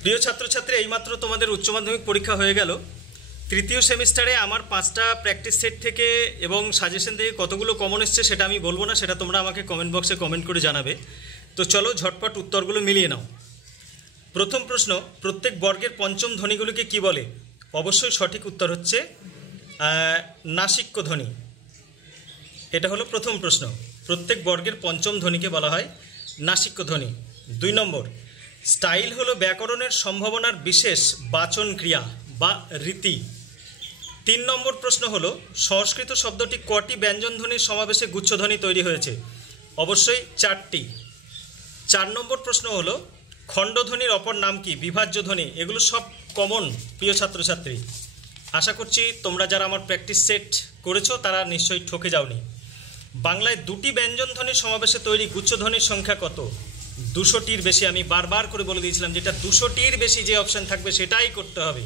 প্রিয় ছাত্রছাত্রী, এইমাত্র তোমাদের উচ্চ মাধ্যমিক পরীক্ষা হয়ে গেল। তৃতীয় সেমিস্টারে আমার 5টা প্র্যাকটিস সেট থেকে এবং সাজেশন থেকে কতগুলো কমন এসছে সেটা আমি বলবো না, সেটা তোমরা আমাকে কমেন্ট বক্সে কমেন্ট করে জানাবে। তো চলো ঝটপট উত্তরগুলো মিলিয়ে নাও। প্রথম প্রশ্ন, প্রত্যেক বর্গের পঞ্চম ধ্বনিগুলিকে কি বলে? অবশ্যই সঠিক উত্তর হচ্ছে নাসিক্য ধ্বনি। এটা হলো প্রথম প্রশ্ন। প্রত্যেক বর্গের পঞ্চম ধ্বনিকে বলা হয় নাসিক্য ধ্বনি। 2 নম্বর, স্টাইল হলো ব্যাকরণের সম্ভাবনার বিশেষ বাচন ক্রিয়া বা রীতি। 3 নম্বর প্রশ্ন হলো, সংস্কৃত শব্দটি কটি ব্যঞ্জন ধ্বনির সমাবেশে গুচ্ছধ্বনি তৈরি হয়েছে? অবশ্যই 4টি। 4 নম্বর প্রশ্ন হলো, খণ্ডধ্বনির অপর নাম কি? বিভাজ্য ধ্বনি। এগুলো সব কমন প্রিয় ছাত্রছাত্রী। আশা করছি তোমরা যারা আমার প্র্যাকটিস সেট করেছো তারা নিশ্চয়ই ঠকে যাওনি। বাংলায় 2টি ব্যঞ্জন ধ্বনির সমাবেশে তৈরি গুচ্ছধ্বনির সংখ্যা কত? 200টির বেশি। আমি বারবার করে বলে দিয়েছিলাম যেটা 200টির বেশি যে অপশান থাকবে সেটাই করতে হবে।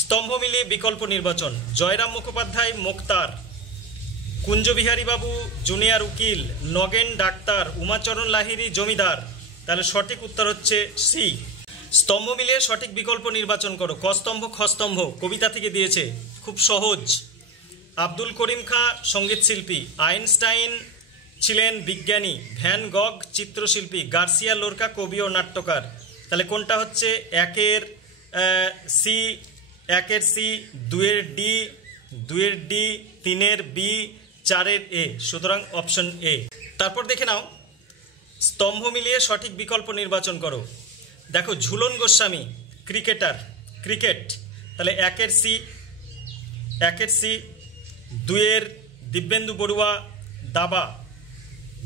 স্তম্ভ মিলিয়ে বিকল্প নির্বাচন। জয়রাম মুখোপাধ্যায় মোক্তার, কুঞ্জবিহারী বাবু জুনিয়র উকিল, নগেন ডাক্তার, উমাচরণ লাহিড়ী জমিদার। তাহলে সঠিক উত্তর হচ্ছে সি। স্তম্ভ মিলিয়ে সঠিক বিকল্প নির্বাচন করো। ক স্তম্ভ খ স্তম্ভ কবিতা থেকে দিয়েছে, খুব সহজ। আব্দুল করিম খাঁ সঙ্গীত শিল্পী, আইনস্টাইন ছিলেন বিজ্ঞানী, ভ্যান গগ চিত্রশিল্পী, গার্সিয়া লোরকা কবি ও নাট্যকার। তাহলে কোনটা হচ্ছে? 1-এর সি, 1-এর সি, 2-এর ডি, 2-এর ডি, 3-এর বি, 4-এর এ। সুতরাং অপশন এ। তারপর দেখে নাও, স্তম্ভ মিলিয়ে সঠিক বিকল্প নির্বাচন করো। দেখো, ঝুলন গোস্বামী ক্রিকেটার, ক্রিকেট। তাহলে 1-এর সি, 1-এর সি, 2-এর দিব্যেন্দু বড়ুয়া দাবা,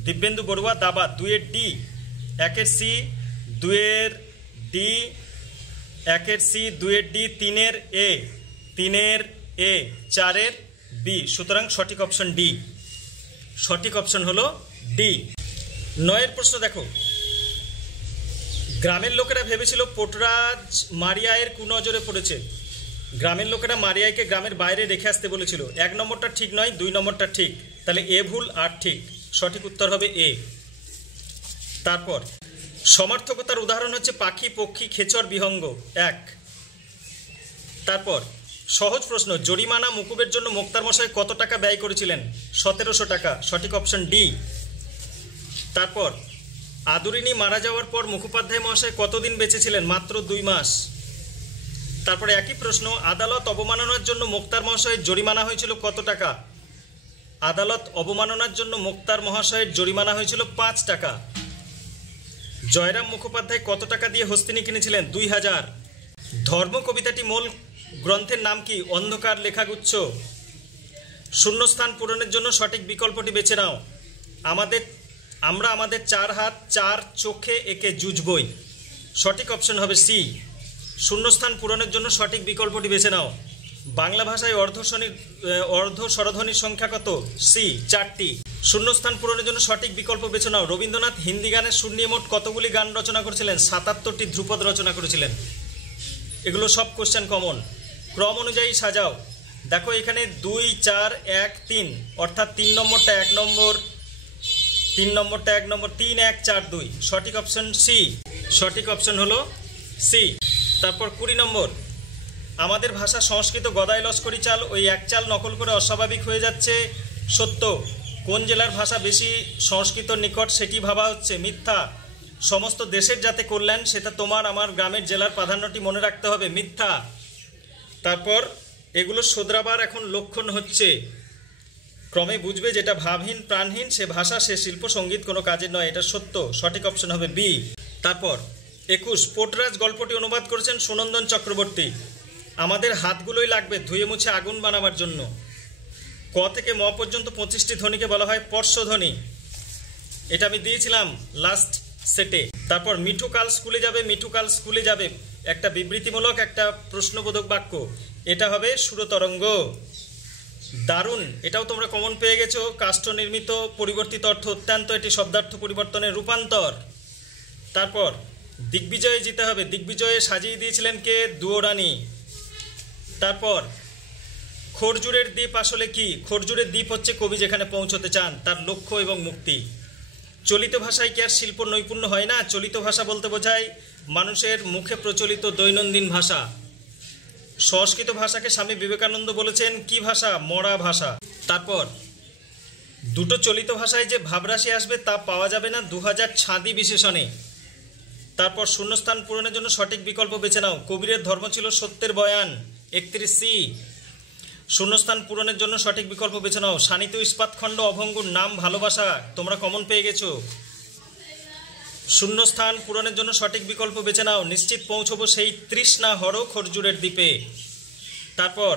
দিব্যেন্দু বড়ুয়া দাবা। 2-এর ডি, 1-এর সি, 2-এর ডি, 1-এর সি, 2-এর ডি, 3-এর এ, 3-এর এ, 4-এর বি। সুতরাং সঠিক অপশন ডি। সঠিক অপশন হলো ডি। 9-এর প্রশ্ন দেখো, গ্রামের লোকেরা ভেবেছিল পোটরাজ মারিয়ায়ের কুনজরে পড়েছে। গ্রামের লোকেরা মারিয়াকে গ্রামের বাইরে রেখে আসতে বলেছিল। 1 নম্বরটা ঠিক নয়, 2 নম্বরটা ঠিক। তাহলে এ ভুল আর ঠিক। সঠিক উত্তর হবে এ। তারপর সমার্থকতার উদাহরণ হচ্ছে পাখি, পক্ষী, খেচর, বিহঙ্গ। 1। তারপর সহজ প্রশ্ন, জরিমানা মুকুবের জন্য মোক্তার মশাই কত টাকা ব্যয় করেছিলেন? 1700 টাকা। সঠিক অপশন ডি। তারপর আদরিনী মারা যাওয়ার পর মুখোপাধ্যায় মহাশয় কতদিন বেঁচে ছিলেন? মাত্র 2 মাস। তারপরে একই প্রশ্ন, আদালত অবমাননার জন্য মোক্তার মহাশয়ের জরিমানা হয়েছিল কত টাকা? আদালত অবমাননার জন্য মোক্তার মহাশয়ের জরিমানা হয়েছিল 5 টাকা। জয়রাম মুখোপাধ্যায় কত টাকা দিয়ে হস্তিনী কিনেছিলেন? 2000। ধর্ম কবিতাটি মূল গ্রন্থের নাম কি? অন্ধকার লেখাগুচ্ছ। শূন্যস্থান পূরণের জন্য সঠিক বিকল্পটি বেছে নাও। আমরা আমাদের 4 হাত 4 চোখে একে জুঝবই। সঠিক অপশন হবে সি। শূন্যস্থান পূরণের জন্য সঠিক বিকল্পটি বেছে নাও। বাংলা ভাষায় অর্ধ স্বরধ্বনির সংখ্যা কত? সি, 4টি। শূন্যস্থান পূরণের জন্য সঠিক বিকল্প বেছে নাও। রবীন্দ্রনাথ হিন্দি গানের সুর নিয়ে মোট কতগুলি গান রচনা করেছিলেন? 77টি ধ্রুপদ রচনা করেছিলেন। এগুলো সব কোশ্চেন কমন। ক্রম অনুযায়ী সাজাও। দেখো এখানে 2, 4, 1, 3, অর্থাৎ 3 নম্বরটা 1 নম্বর, 3 নম্বরটা 1 নম্বর, 3, 1, 4, 2। সঠিক অপশন সি। সঠিক অপশন হলো সি। তারপর 20 নম্বর, আমাদের ভাষা সংস্কৃত গদাই লস্করি চাল ওই এক চাল নকল করে অস্বাভাবিক হয়ে যাচ্ছে। সত্য। কোন জেলার ভাষা বেশি সংস্কৃতর নিকট সেটি ভাবা হচ্ছে। মিথ্যা। সমস্ত দেশের যাতে কল্যাণ সেটা তোমার আমার গ্রামের জেলার প্রাধান্যটি মনে রাখতে হবে। মিথ্যা। তারপর এগুলো শোধরাবার এখন লক্ষণ হচ্ছে। ক্রমে বুঝবে যেটা ভাবহীন প্রাণহীন সে ভাষা সে শিল্প সঙ্গীত কোনো কাজের নয়। এটা সত্য। সঠিক অপশন হবে বি। তারপর 21, পোটরাজ গল্পটি অনুবাদ করেছেন সুনন্দন চক্রবর্তী। আমাদের হাতগুলোই লাগবে ধুয়ে মুছে আগুন বানাবার জন্য। ক থেকে ম পর্যন্ত 25টি ধ্বনিকে বলা হয় স্পর্শধ্বনি। এটা আমি দিয়েছিলাম লাস্ট সেটে। তারপর মিঠু কাল স্কুলে যাবে, মিঠু কাল স্কুলে যাবে একটা বিবৃতিমূলক একটা প্রশ্নবোধক বাক্য। এটা হবে সুরতরঙ্গ। দারুণ। এটাও তোমরা কমন পেয়ে গেছো। কাষ্ঠ নির্মিত পরিবর্তিত অর্থ অত্যন্ত, এটি শব্দার্থ পরিবর্তনের রূপান্তর। তারপর দিগ্বিজয়ে জিতে হবে। দিগ্বিজয়ে সাজিয়ে দিয়েছিলেন কে? দুয়োরানী। তারপর খরজুরের দ্বীপ আসলে কি? খরজুরের দ্বীপ হচ্ছে কবি যেখানে পৌঁছতে চান, তার লক্ষ্য এবং মুক্তি। চলিত ভাষায় কি আর শিল্প নৈপুণ্য হয় না? চলিত ভাষা বলতে বোঝায় মানুষের মুখে প্রচলিত দৈনন্দিন ভাষা। সংস্কৃত ভাষাকে স্বামী বিবেকানন্দ বলেছেন কি ভাষা? মরা ভাষা। তারপর দুটো চলিত ভাষায় যে ভাবরাশি আসবে তা পাওয়া যাবে না 2000 ছাঁদি বিশেষণে। তারপর শূন্যস্থান পূরণের জন্য সঠিক বিকল্প বেছে নাও। কবিরের ধর্ম ছিল সত্যের বয়ান, 31C। শূন্যস্থান পূরণের জন্য সঠিক বিকল্প বেছে নাও। শানিত ইস্পাতখণ্ড অভঙ্গুর নাম ভালোবাসা, তোমরা কমন পেয়ে গেছো। শূন্যস্থান পূরণের জন্য সঠিক বিকল্প বেছে নাও। নিশ্চিত পৌঁছবো সেই তৃষ্ণা হর খরজুরের দ্বীপে। তারপর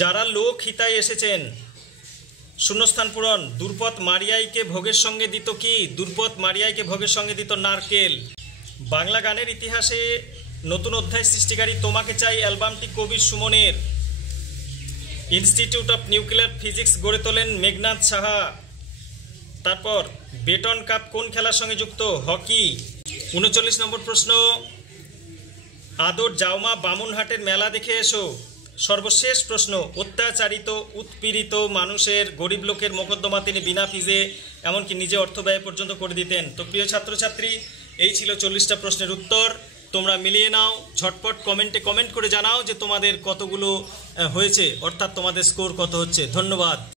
যারা লোক হিতায় এসেছেন, শূন্যস্থান পূরণ। দুর্পদ মারিয়াইকে ভোগের সঙ্গে দিত কি? দুর্পদ মারিয়াইকে ভোগের সঙ্গে দিত নারকেল। বাংলা গানের ইতিহাসে নতুন অধ্যায় সৃষ্টিকারী তোমাকে চাই অ্যালবামটি কবির সুমনের। ইনস্টিটিউট অফ নিউক্লিয়ার ফিজিক্স গড়ে তোলেন মেঘনাদ সাহা। তারপর বেটন কাপ কোন খেলার সঙ্গে যুক্ত? হকি। 39 নম্বর প্রশ্ন, আদর যাওমা বামুনহাটের মেলা দেখে এসো। সর্বশেষ প্রশ্ন, অত্যাচারিত উৎপীড়িত মানুষের, গরিব লোকের মোকদ্দমা তিনি বিনা ফিজে এমনকি নিজে অর্থ ব্যয় পর্যন্ত করে দিতেন। তো প্রিয় ছাত্রছাত্রী, এই ছিল 40টা প্রশ্নের উত্তর। তোমরা মিলিয়ে নাও, ঝটপট কমেন্টে কমেন্ট করে জানাও যে তোমাদের কতগুলো হয়েছে, অর্থাৎ তোমাদের স্কোর কত হচ্ছে। ধন্যবাদ।